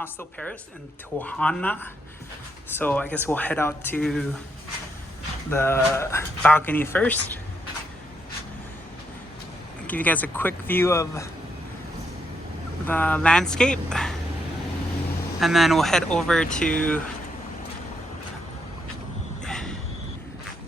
Hostel Paris in Tijuana. So I guess we'll head out to the balcony first. I'll give you guys a quick view of the landscape. And then we'll head over to,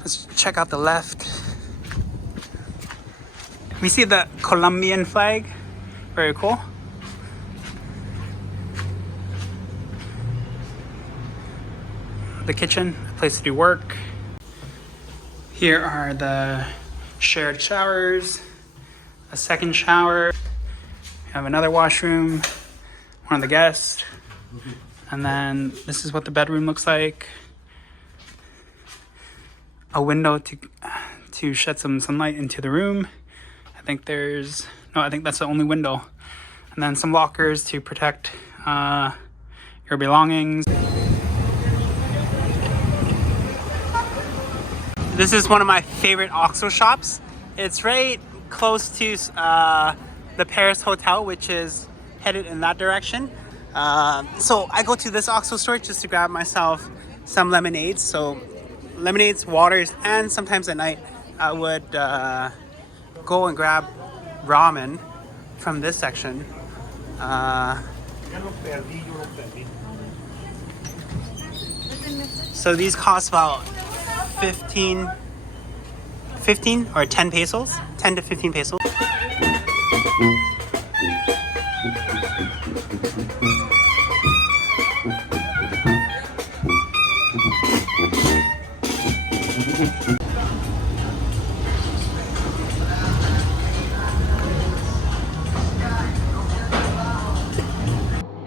let's check out the left. We see the Colombian flag, very cool. The kitchen, a place to do work. Here are the shared showers, a second shower. We have another washroom, one of the guests. And then this is what the bedroom looks like. A window to shed some sunlight into the room. I think that's the only window. And then some lockers to protect your belongings. This is one of my favorite OXXO shops. It's right close to the Paris Hotel, which is headed in that direction. So I go to this OXXO store just to grab myself some lemonades. So lemonades, waters, and sometimes at night I would go and grab ramen from this section. So these cost about 15 or 10 pesos, 10 to 15 pesos.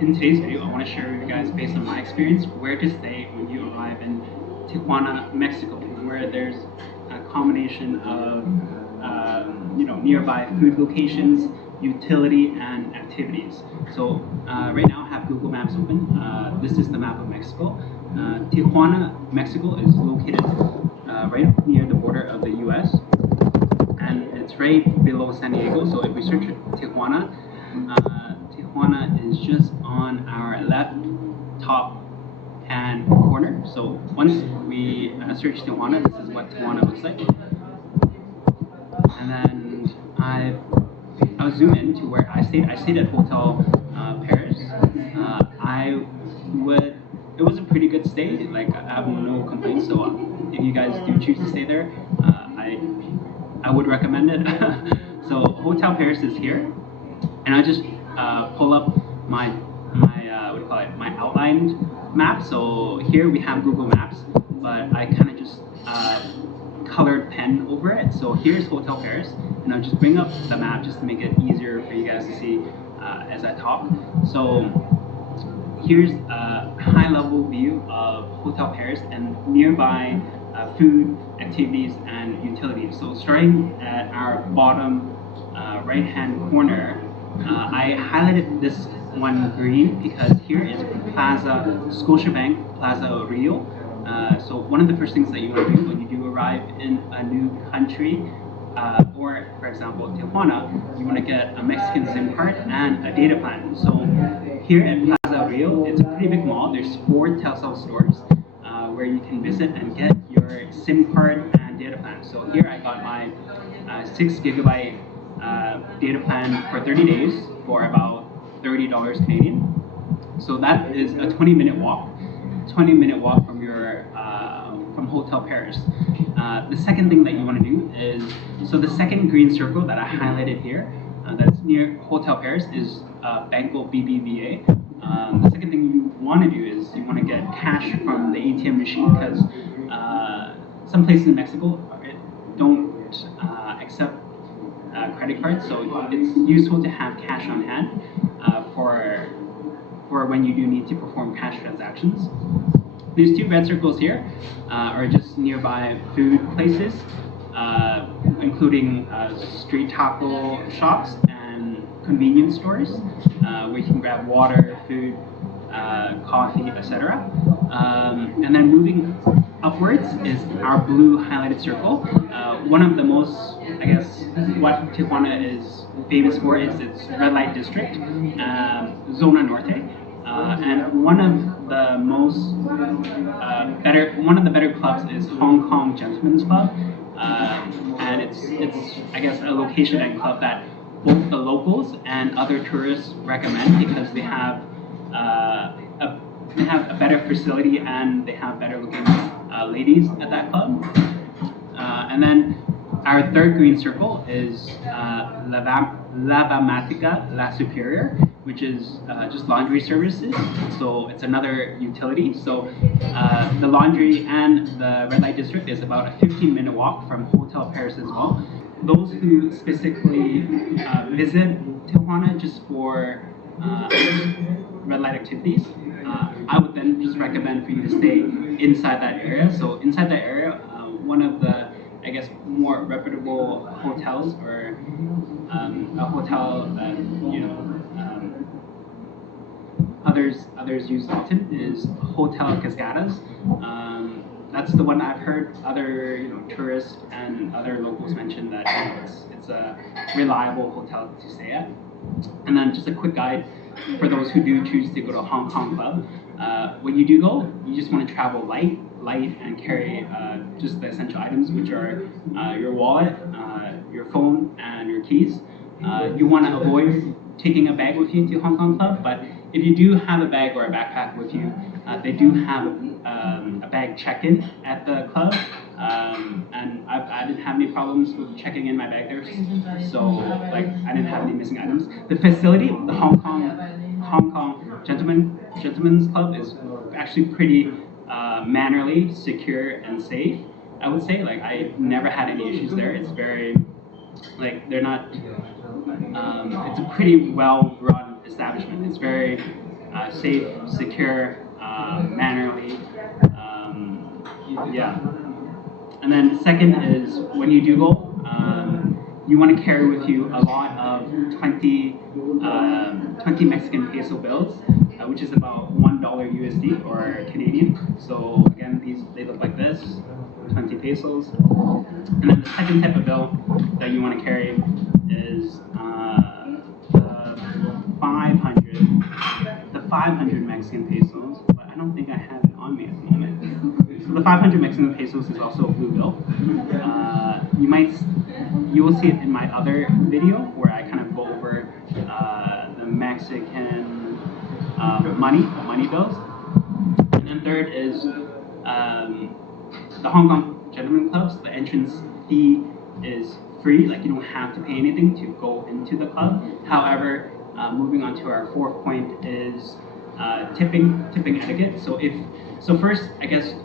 In today's video, I want to share with you guys, based on my experience, where to stay when you arrive in Tijuana, Mexico, where there's a combination of nearby food locations, utility, and activities. So right now I have Google Maps open. This is the map of Mexico. Tijuana, Mexico is located right near the border of the US, and it's right below San Diego. So if we search for Tijuana, Tijuana is just on our left top hand corner. So once we search Tijuana, this is what Tijuana looks like. And then I'll zoom in to where I stayed. I stayed at Hotel Paris. It was a pretty good stay. Like, I have no complaints. So if you guys do choose to stay there, I would recommend it. So Hotel Paris is here, and I just pull up my outlined map. So here we have Google Maps, but I kind of just colored pen over it. So here's Hotel Paris, and I'll just bring up the map just to make it easier for you guys to see as I talk. So here's a high-level view of Hotel Paris and nearby food, activities, and utilities. So starting at our bottom right-hand corner, I highlighted this one green because here is Plaza Scotiabank Plaza Rio. So one of the first things that you want to do when you do arrive in a new country, or for example Tijuana, you want to get a Mexican SIM card and a data plan. So here at Plaza Rio, it's a pretty big mall. There's 4 Telcel stores where you can visit and get your SIM card and data plan. So here I got my 6 gigabyte data plan for 30 days for about $30 Canadian. So that is a 20-minute walk. 20-minute walk from your from Hotel Paris. The second thing that you want to do is, so the second green circle that I highlighted here, that's near Hotel Paris, is Banco BBVA. The second thing you want to do is you want to get cash from the ATM machine, because some places in Mexico don't accept credit cards, so it's useful to have cash on hand for when you do need to perform cash transactions. These 2 red circles here are just nearby food places, including street taco shops and convenience stores, where you can grab water, food, coffee, etc. And then moving upwards is our blue highlighted circle. One of the most, I guess, what Tijuana is famous for is its red light district, Zona Norte. And one of the one of the better clubs is Hong Kong Gentlemen's Club, and it's I guess a location and club that both the locals and other tourists recommend because they have a better facility and they have better looking ladies at that club. And then our third green circle is Lavamatica La Superior, which is just laundry services. So it's another utility. So the laundry and the red light district is about a 15-minute walk from Hotel Paris as well. Those who specifically visit Tijuana just for red light activities, I would then just recommend for you to stay inside that area. So inside that area, one of the I guess more reputable hotels or a hotel that others use often is Hotel Cascadas. That's the one I've heard other tourists and other locals mention that it's a reliable hotel to stay at. And then just a quick guide for those who do choose to go to a Hong Kong club. When you do go, you just want to travel light, and carry just the essential items, which are your wallet, your phone, and your keys. You want to avoid taking a bag with you to Hong Kong club, but if you do have a bag or a backpack with you, they do have a bag check-in at the club, and I didn't have any problems with checking in my bag there, so like I didn't have any missing items. The facility, the Hong Kong Gentlemen's Club is actually pretty mannerly, secure, and safe. I would say I never had any issues there. It's very they're not. It's a pretty well-run establishment. It's very safe, secure, mannerly. Yeah. And then the second is when you do go, you want to carry with you a lot of 20 Mexican peso bills, which is about $1 USD or Canadian. So again, they look like this, 20 pesos. And then the second type of bill that you want to carry is the 500 Mexican pesos, but I don't think I have it on me at the moment. So the 500 Mexican pesos is also a blue bill. You will see it in my other video where I kind of go over the Mexican money bills. And then third is the Hong Kong Gentlemen Clubs. The entrance fee is free, you don't have to pay anything to go into the club. However, moving on to our fourth point is tipping etiquette. So first, I guess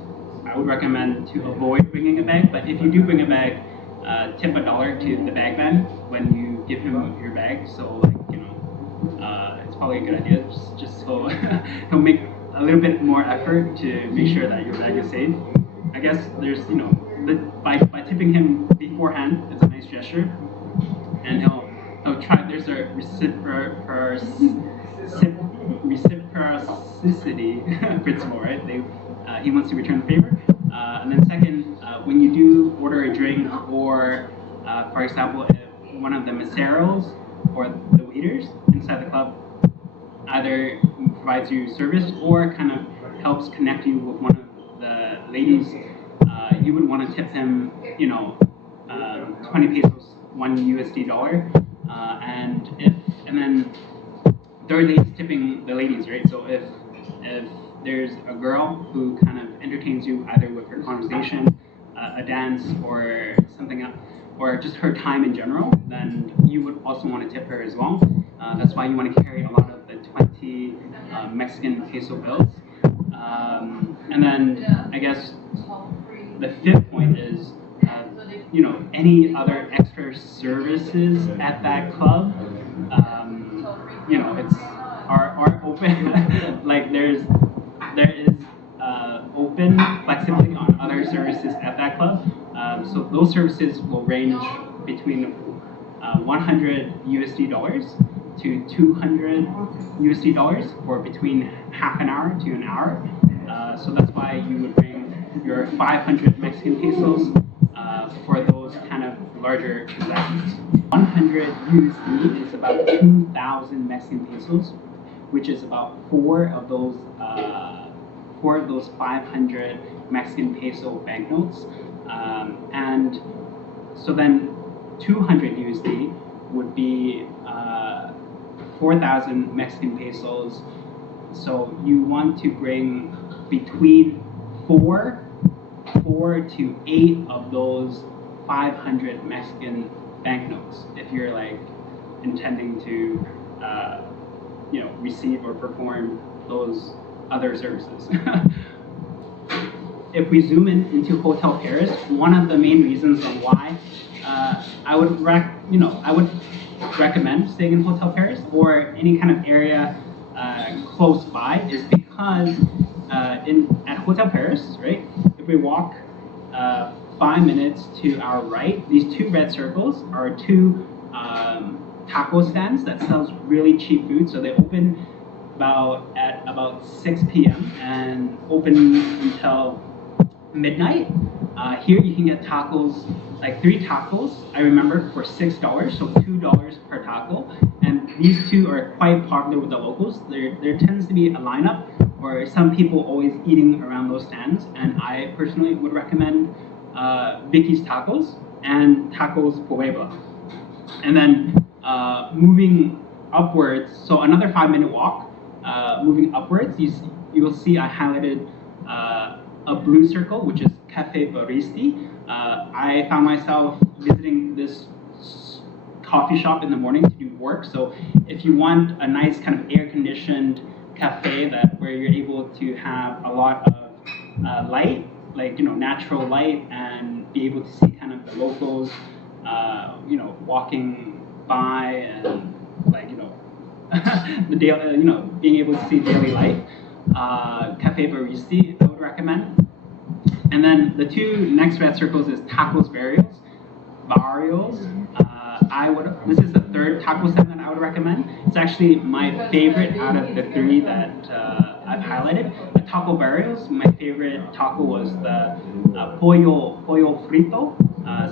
I would recommend to avoid bringing a bag, but if you do bring a bag, tip $1 to the bag man when you give him your bag. So it's probably a good idea just so he'll make a little bit more effort to make sure that your bag is safe. I guess there's by tipping him beforehand, it's a nice gesture, and he'll try. There's a reciprocity principle, right? He wants to return the favor. And then second, when you do order a drink, or for example, if one of the meseros or the waiters inside the club either provides you service or kind of helps connect you with one of the ladies, you would want to tip him, 20 pesos, $1 USD. And then thirdly, is tipping the ladies, right? So if there's a girl who kind of entertains you either with her conversation, a dance, or something else, or just her time in general, then you would also want to tip her as well. That's why you want to carry a lot of the 20 Mexican peso bills. And then I guess the fifth point is, any other extra services at that club, it's are open. there is open flexibility on other services at that club. So those services will range between $100 USD to $200 USD for between half an hour to an hour. So that's why you would bring your 500 Mexican pesos for those kind of larger transactions. 100 USD is about 2,000 Mexican pesos, which is about four of those 500 Mexican peso banknotes. And so then 200 USD would be 4,000 Mexican pesos. So you want to bring between four to 8 of those 500 Mexican banknotes if you're like intending to receive or perform those other services. If we zoom into Hotel Paris, one of the main reasons on why I would recommend staying in Hotel Paris or any kind of area close by is because at Hotel Paris, right? If we walk 5 minutes to our right, these two red circles are two taco stands that sells really cheap food. So they open at about 6 p.m. and open until midnight. Here you can get tacos, like 3 tacos, I remember, for $6, so $2 per taco. And these two are quite popular with the locals. There tends to be a lineup or some people always eating around those stands. And I personally would recommend Vicky's Tacos and Tacos Puebla. And then moving upwards, so another 5-minute walk, moving upwards, you will see I highlighted a blue circle, which is Cafe Baristi. I found myself visiting this coffee shop in the morning to do work. So if you want a nice kind of air-conditioned cafe where you're able to have a lot of light, like natural light, and be able to see kind of the locals, walking by and the daily, being able to see daily life. Cafe Baristi, I would recommend. And then the two next red circles is Tacos Barrios. This is the third taco stand that I would recommend. It's actually my favorite out of the 3 that I've highlighted. The Taco Barrios, my favorite taco was the pollo frito.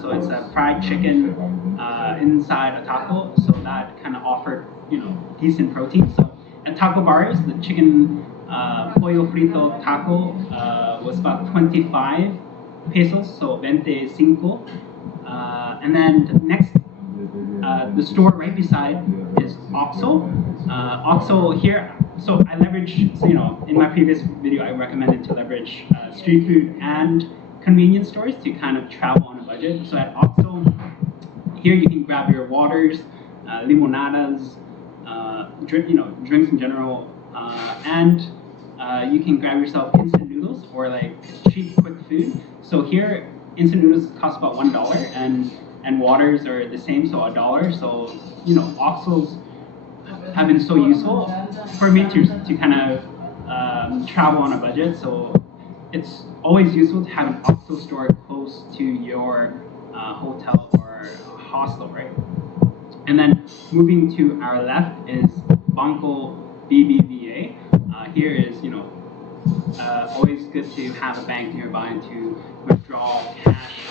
So it's a fried chicken inside a taco. So that kind of offered decent protein. So at Taco Barrios, the chicken pollo frito taco was about 25 pesos, so 25. And then next, the store right beside is Oxxo. Oxxo here, so I leverage, in my previous video I recommended to leverage street food and convenience stores to kind of travel on a budget. So at Oxxo, here you can grab your waters, limonadas, drinks in general, and you can grab yourself instant noodles or like cheap quick food. So here, instant noodles cost about $1, and waters are the same, so $1. So Oxxos have been so useful for me to kind of travel on a budget. So it's always useful to have an Oxxo store close to your hotel or hostel, right? And then moving to our left is Banco BBVA. Here is, always good to have a bank nearby to withdraw cash